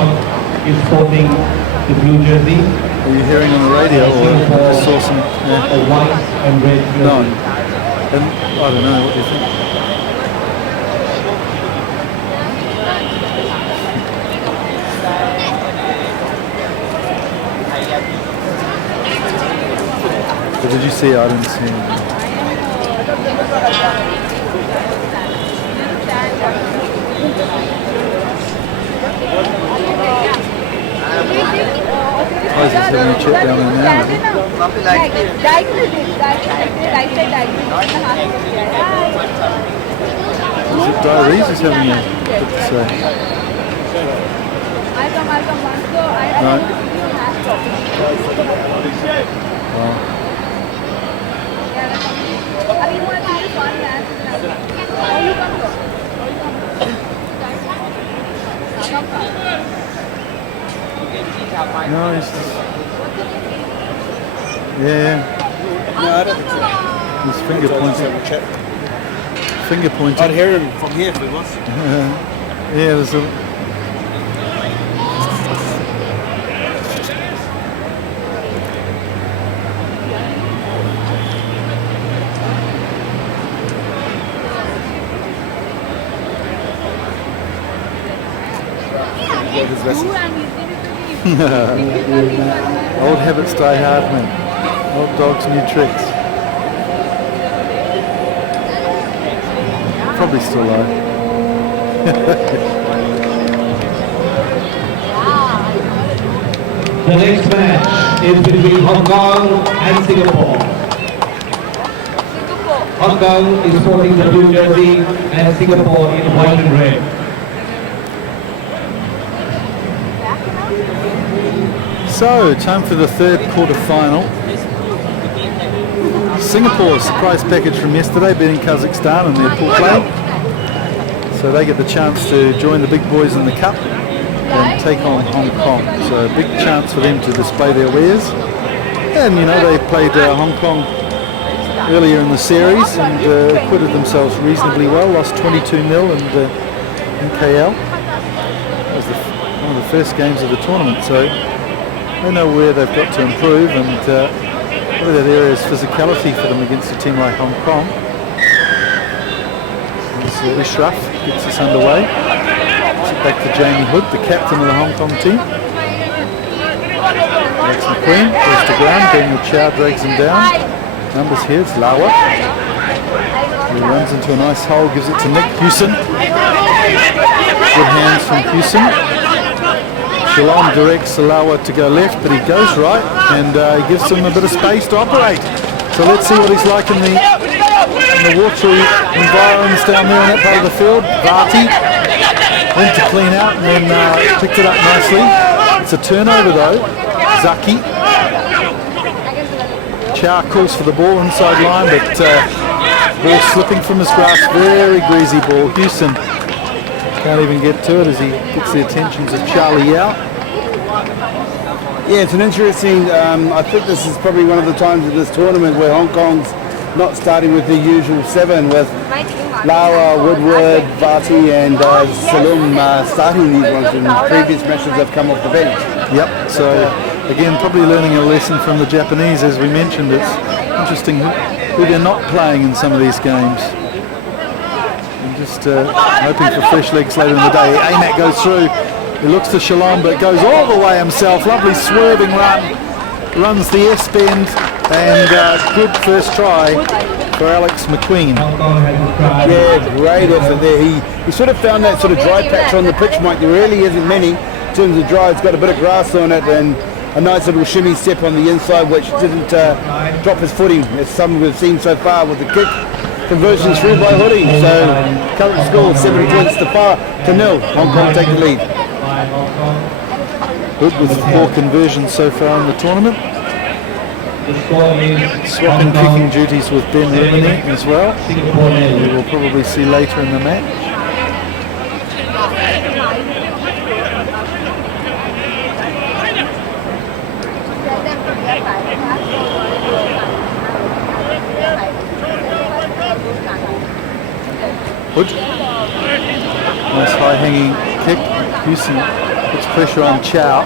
Kong is sporting the blue jersey. Are you hearing on the radio or just saw some? A white and red jersey. No. And I don't know, what do you think? What did you see? I didn't see him. Oh, is this having a chip down in there? Is it diaries he's having a bit to say? No. Oh. No, he's just... Yeah. No, I don't think so. His finger pointing. Finger pointing. I'd hear him from here if it was. Yeah, there's a... Old habits die hard, man. Old dogs, new tricks. Probably still alive. The next match is between Hong Kong and Singapore. Hong Kong is sporting the blue jersey and Singapore in white and red. So, time for the third quarter final. Singapore's surprise package from yesterday, beating Kazakhstan in their pool play. So they get the chance to join the big boys in the cup and take on Hong Kong. So a big chance for them to display their wares. And you know, they played Hong Kong earlier in the series and acquitted themselves reasonably well, lost 22-0 in KL. That was one of the first games of the tournament, so they know where they've got to improve, and where that area is physicality for them against a team like Hong Kong. Sylvie Schruff gets us underway. Back to Jamie Hood, the captain of the Hong Kong team. Alex McQueen goes to ground, Daniel Chow drags him down. Numbers here, it's Lawa. He runs into a nice hole, gives it to Nick Hewson. Good hands from Hewson. Shalom directs Lawa to go left, but he goes right, and he gives him a bit of space to operate. So let's see what he's like in the watery environs down there in that part of the field. Vati went to clean out and then picked it up nicely. It's a turnover though. Zaki. Chow calls for the ball inside line, but ball slipping from his grasp. Very greasy ball. Hewson can't even get to it as he gets the attentions of Charlie Yao. Yeah, it's an interesting, I think this is probably one of the times of this tournament where Hong Kong's not starting with the usual seven, with Lara, Woodward, Vati and Salum starting these ones. In previous matches they've come off the bench. Yep, so again probably learning a lesson from the Japanese. As we mentioned, it's interesting who they're not playing in some of these games. And just hoping for fresh legs later in the day. Amat goes through, he looks to Shalom but goes all the way himself. Lovely swerving run, runs the S-bend, and good first try for Alex McQueen. Yeah, great effort there. He sort of found that sort of dry patch on the pitch, Mike. There really isn't many in terms of dry. It's got a bit of grass on it and a nice little shimmy step on the inside, which didn't drop his footing, as some we've seen so far with the kick. Conversions through by Hoodie. So current score 7 points to 0. Hong Kong take the lead. Good with 4 conversions so far in the tournament. Swapping kicking duties with Ben Remini as well, who we'll probably see later in the match. Hood. Nice high hanging kick. Hewson Puts pressure on Chow.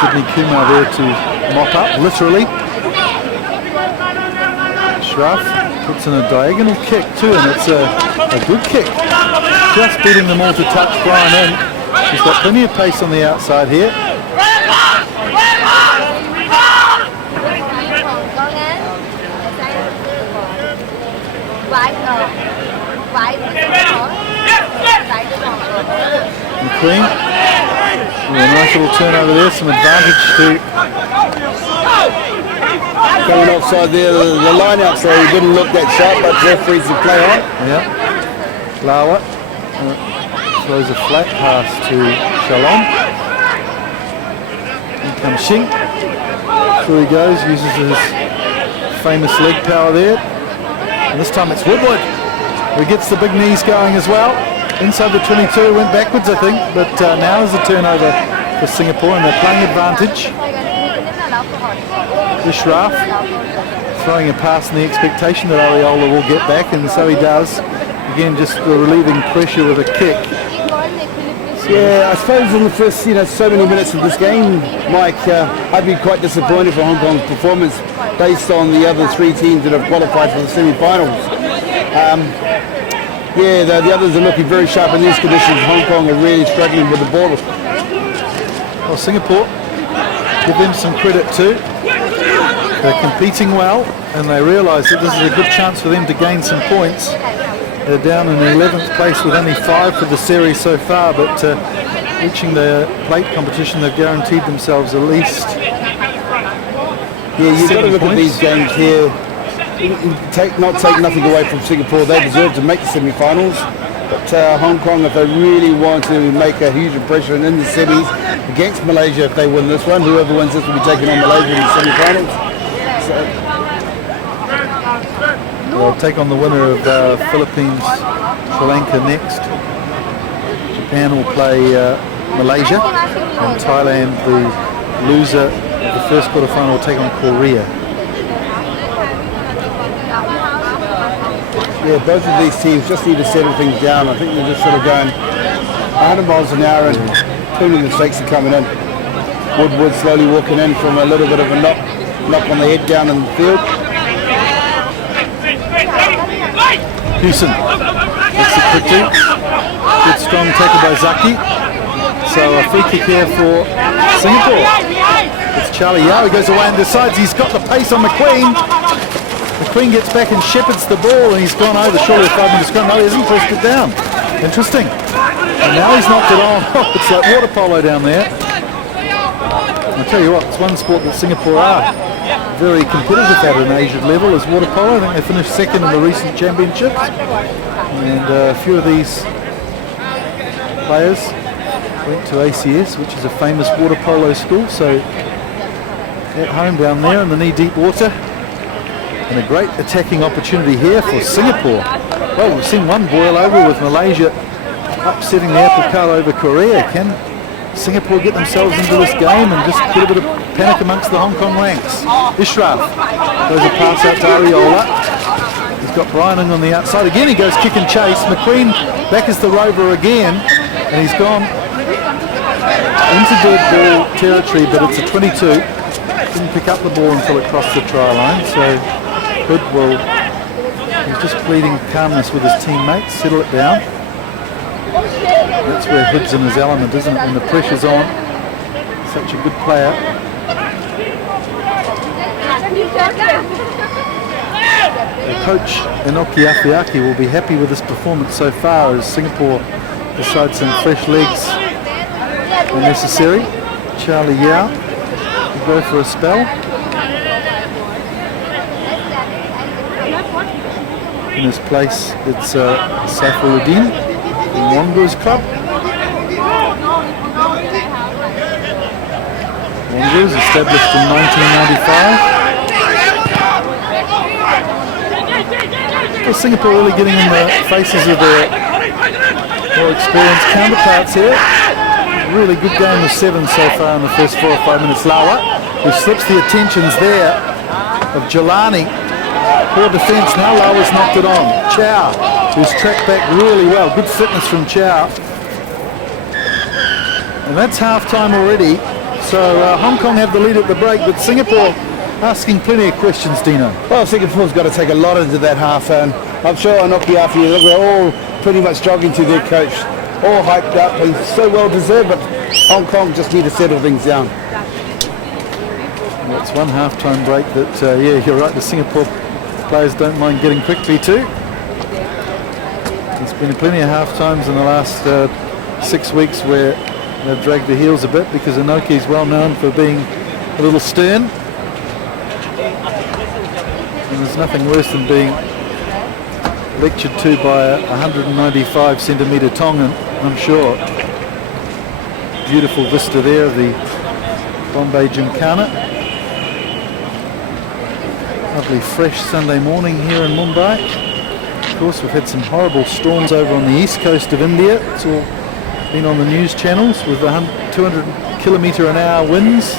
Sydney Kumar there to mop up, literally. Shraf puts in a diagonal kick too, and it's a good kick. Just beating them all to touch Brian in. He's got plenty of pace on the outside here. McQueen. A nice little turnover there, some advantage to... Going offside there, the line out, so he didn't look that sharp, but referees to play on. Yeah. Lawa throws a flat pass to Shalom. Here comes Shing. Through he goes, uses his famous leg power there. And this time it's Woodward who gets the big knees going as well. Inside the 22, went backwards I think, but now is a turnover for Singapore and they're playing advantage. Ishraf throwing a pass in the expectation that Ariola will get back, and so he does. Again, just relieving pressure with a kick. Yeah, I suppose in the first, so many minutes of this game, Mike, I'd be quite disappointed for Hong Kong's performance based on the other three teams that have qualified for the semi-finals. Yeah, the others are looking very sharp in these conditions. Hong Kong are really struggling with the ball. Well, Singapore, give them some credit too. They're competing well, and they realise that this is a good chance for them to gain some points. They're down in 11th place with only 5 for the series so far, but reaching the plate competition, they've guaranteed themselves at least. Yeah, you've got to look at these games here. Take nothing away from Singapore. They deserve to make the semi-finals, but Hong Kong, if they really want to make a huge impression in the semis against Malaysia, if they win this one, whoever wins this will be taking on Malaysia in the semi-finals. They'll take on the winner of Philippines, Sri Lanka next. Japan will play Malaysia, and Thailand, the loser of the first quarterfinal, will take on Korea. Yeah, both of these teams just need to settle things down. I think they're just sort of going 100 miles an hour and too many mistakes are coming in. Woodward slowly walking in from a little bit of a knock on the head down in the field. Hewson gets it quickly. Good strong tackle by Zaki. So a free kick here for Singapore. It's Charlie Yao. He goes away and decides he's got the pace on McQueen. McQueen gets back and shepherds the ball, and he's gone over surely a 5-minute scrum. No, he hasn't pushed it down. Interesting. And now he's knocked it on. It's like water polo down there. I'll tell you what, it's one sport that Singapore are very competitive at an Asian level is water polo. I think they finished second in the recent championships. And a few of these players went to ACS, which is a famous water polo school. So at home down there in the knee-deep water. And a great attacking opportunity here for Singapore. Well, we've seen one boil over with Malaysia upsetting the apple cart over Korea. Can Singapore get themselves into this game and just get a bit of panic amongst the Hong Kong ranks? Ishraf goes a pass out to Ariola. He's got Brian on the outside. Again, he goes kick and chase. McQueen back as the rover again. And he's gone into dead ball territory, but it's a 22. Didn't pick up the ball until it crossed the try line. So Hood will, he's just pleading calmness with his teammates, settle it down. That's where Hood's in his element, isn't it? And the pressure's on. Such a good player. Coach Inoki Afiaki will be happy with this performance so far as Singapore decides some fresh legs are necessary. Charlie Yao will go for a spell. In his place, it's Saifuddin in Wangu's club. Wangu's established in 1995. Well, Singapore really getting in the faces of their more experienced counterparts here. Really good game of 7 so far in the first 4 or 5 minutes. Lawa, who slips the attentions there of Jelani. Poor defence, now Lawa's knocked it on. Chow, who's tracked back really well. Good fitness from Chow. And that's half-time already. So Hong Kong have the lead at the break, but Singapore asking plenty of questions, Dino. Well, Singapore's got to take a lot into that half, and I'm sure Anoki, after you look, they're all pretty much jogging to their coach, all hyped up and so well deserved, but Hong Kong just need to settle things down. Well, it's one half-time break that, yeah, you're right, the Singapore players don't mind getting quickly to. There's been plenty of half-times in the last 6 weeks where they've dragged their heels a bit because Anoki is well known for being a little stern. And there's nothing worse than being lectured to by a 195 centimetre Tongan, I'm sure. Beautiful vista there of the Bombay Gymkhana. Lovely fresh Sunday morning here in Mumbai. Of course, we've had some horrible storms over on the east coast of India. It's all been on the news channels with 200 km/h winds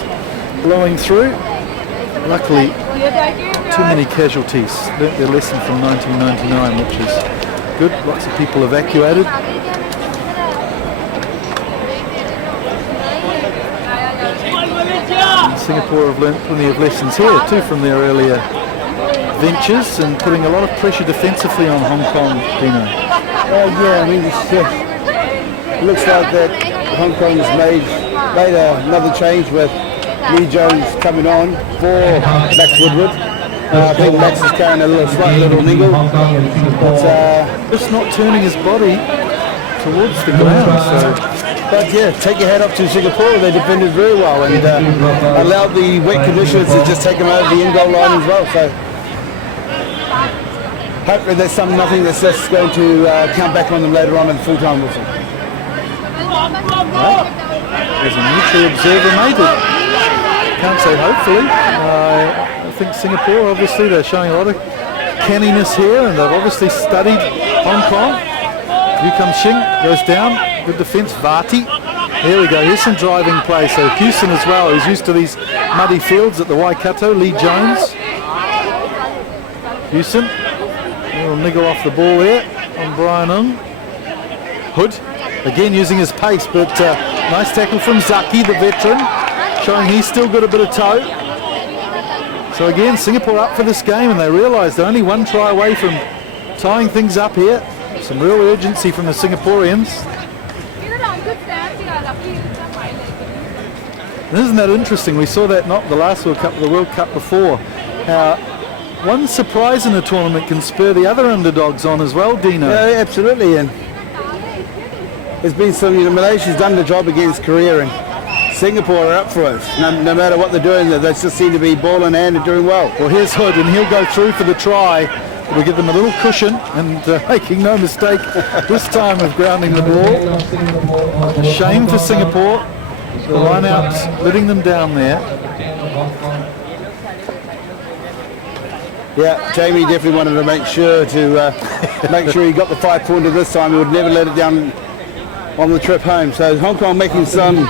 blowing through. Luckily, too many casualties. Learnt their lesson from 1999, which is good. Lots of people evacuated. And Singapore have learnt plenty of lessons here too from their earlier ventures and putting a lot of pressure defensively on Hong Kong, Dino. Yeah, I mean, it looks like that Hong Kong has made another change with Lee Jones coming on for Max Woodward. I think Max is carrying a slight little niggle. But just not turning his body towards the ground. So. But yeah, take your hat up to Singapore. They defended very well and allowed the wet conditions to just take them over the in-goal line as well. So hopefully there's nothing that's just going to count back on them later on in the full-time whistle. Well, there's a neutral observer made it. Can't say hopefully. I think Singapore, obviously, they're showing a lot of canniness here and they've obviously studied Hong Kong. Here comes Shing, goes down. Good defence, Vati. Here we go, here's some driving play. So Houston as well, who's used to these muddy fields at the Waikato. Lee Jones. Houston. A little niggle off the ball there on Brian Ng. Hood, again using his pace, but nice tackle from Zaki, the veteran, showing he's still got a bit of toe. So again, Singapore up for this game, and they realise they're only one try away from tying things up here. Some real urgency from the Singaporeans. And isn't that interesting? We saw that not the last World Cup, the World Cup before. How one surprise in a tournament can spur the other underdogs on as well, Dino. Yeah, absolutely. And there's been some, Malaysia's done the job against Korea, and Singapore are up for it. No matter what they're doing, they just seem to be ball in hand and doing well. Well, here's Hood, and he'll go through for the try. It'll give them a little cushion, and making no mistake this time of grounding the ball. A shame for Singapore. The line-outs letting them down there. Yeah, Jamie definitely wanted to make sure he got the 5-pointer this time. He would never let it down on the trip home. So Hong Kong making some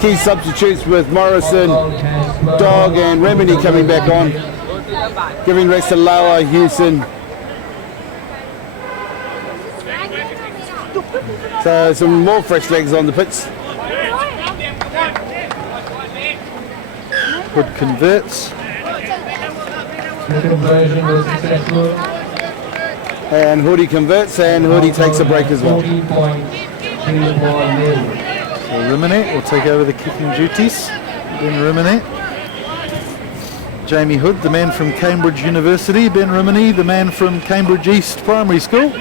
key substitutes with Morrison, Dog and Remini coming back on, giving rest to Lawa, Houston. So some more fresh legs on the pitch. Hood converts. The conversion was successful. And Hoodie converts, and Hoodie takes a break as well. 40 points. Singapore nil. So Rimene will take over the kicking duties. Ben Rimene. Jamie Hood, the man from Cambridge University. Ben Rimene, the man from Cambridge East Primary School.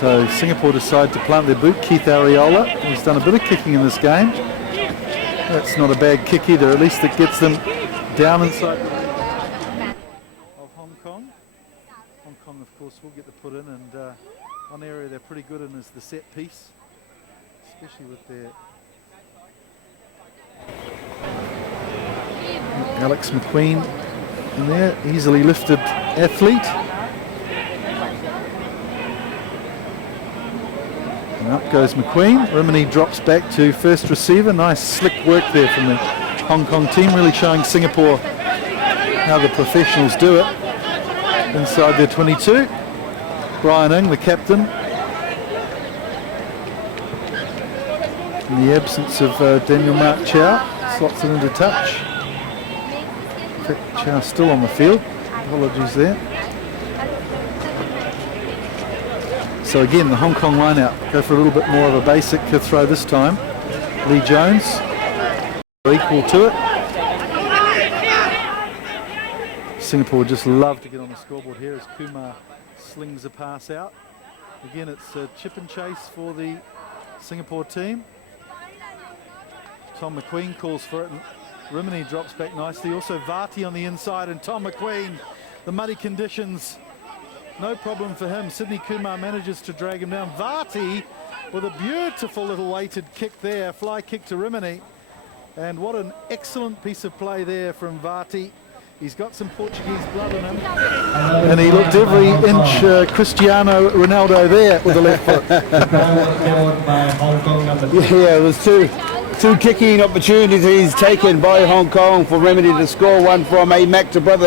So Singapore decide to plant their boot. Keith Ariola, he's done a bit of kicking in this game. That's not a bad kick either, at least it gets them down inside of Hong Kong. Hong Kong, of course, will get the put in, and one area they're pretty good in is the set piece, especially with their Alex McQueen in there, easily lifted athlete. And up goes McQueen. Rimini drops back to first receiver. Nice slick work there from the Hong Kong team, really showing Singapore how the professionals do it inside their 22. Brian Ng, the captain. In the absence of Daniel Mark Chow, slots it into touch. In fact, Chow still on the field. Apologies there. So again, the Hong Kong line-out go for a little bit more of a basic throw this time. Lee Jones equal to it. Singapore would just love to get on the scoreboard here as Kumar slings a pass out. Again, it's a chip and chase for the Singapore team. Tom McQueen calls for it and Rimini drops back nicely. Also Varty on the inside and Tom McQueen. The muddy conditions, no problem for him. Sydney Kumar manages to drag him down. Varty with a beautiful little weighted kick there, fly kick to Rimini. And what an excellent piece of play there from Varty. He's got some Portuguese blood on him. And he looked every inch Cristiano Ronaldo there with the left foot. Yeah, it was two kicking opportunities taken by Hong Kong for Remedy to score one from a Mac to brother